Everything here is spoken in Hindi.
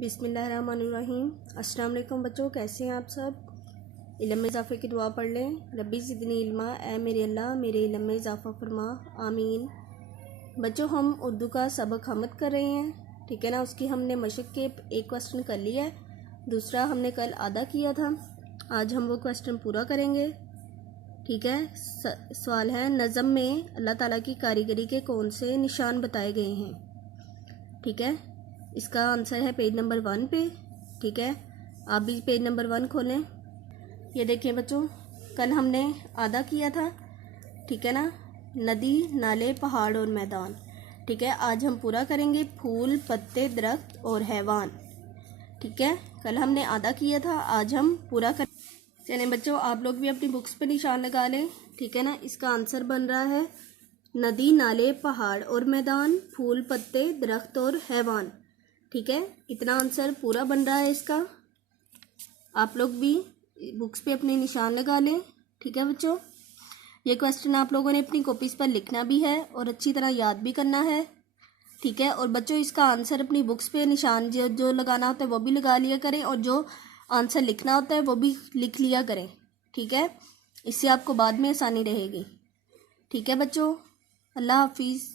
बिस्मिल्लाहिर्रहमानिर्रहीम। अस्सलाम वालेकुम बच्चों, कैसे हैं आप सब। इल्म में इजाफ़े की दुआ पढ़ लें। रब्बी ज़िदनी इल्मा, ए मेरे अल्लाह मेरे इल्म में इजाफ़ा फरमा, आमीन। बच्चों, हम उर्दू का सबक हमद कर रहे हैं, ठीक है ना। उसकी हमने मशक के एक क्वेश्चन कर लिया है, दूसरा हमने कल आधा किया था। आज हम वो क्वेश्चन पूरा करेंगे, ठीक है। सवाल है, नज़म में अल्लाह ताला की कारीगरी के कौन से निशान बताए गए हैं, ठीक है। इसका आंसर है पेज नंबर 1 पे, ठीक है। आप भी पेज नंबर 1 खोलें। ये देखिए बच्चों, कल हमने आधा किया था, ठीक है ना। नदी, नाले, पहाड़ और मैदान, ठीक है। आज हम पूरा करेंगे फूल, पत्ते, दरख्त और हैवान, ठीक है। कल हमने आधा किया था, आज हम पूरा कर। चलें बच्चों, आप लोग भी अपनी बुक्स पे निशान लगा लें, ठीक है ना। इसका आंसर बन रहा है नदी, नाले, पहाड़ और मैदान, फूल, पत्ते, दरख्त और हैवान, ठीक है। इतना आंसर पूरा बन रहा है इसका। आप लोग भी बुक्स पे अपने निशान लगा लें, ठीक है बच्चों। ये क्वेश्चन आप लोगों ने अपनी कॉपीज़ पर लिखना भी है और अच्छी तरह याद भी करना है, ठीक है। और बच्चों, इसका आंसर अपनी बुक्स पे निशान जो लगाना होता है वो भी लगा लिया करें, और जो आंसर लिखना होता है वो भी लिख लिया करें, ठीक है। इससे आपको बाद में आसानी रहेगी, ठीक है बच्चों। अल्लाह हाफिज़।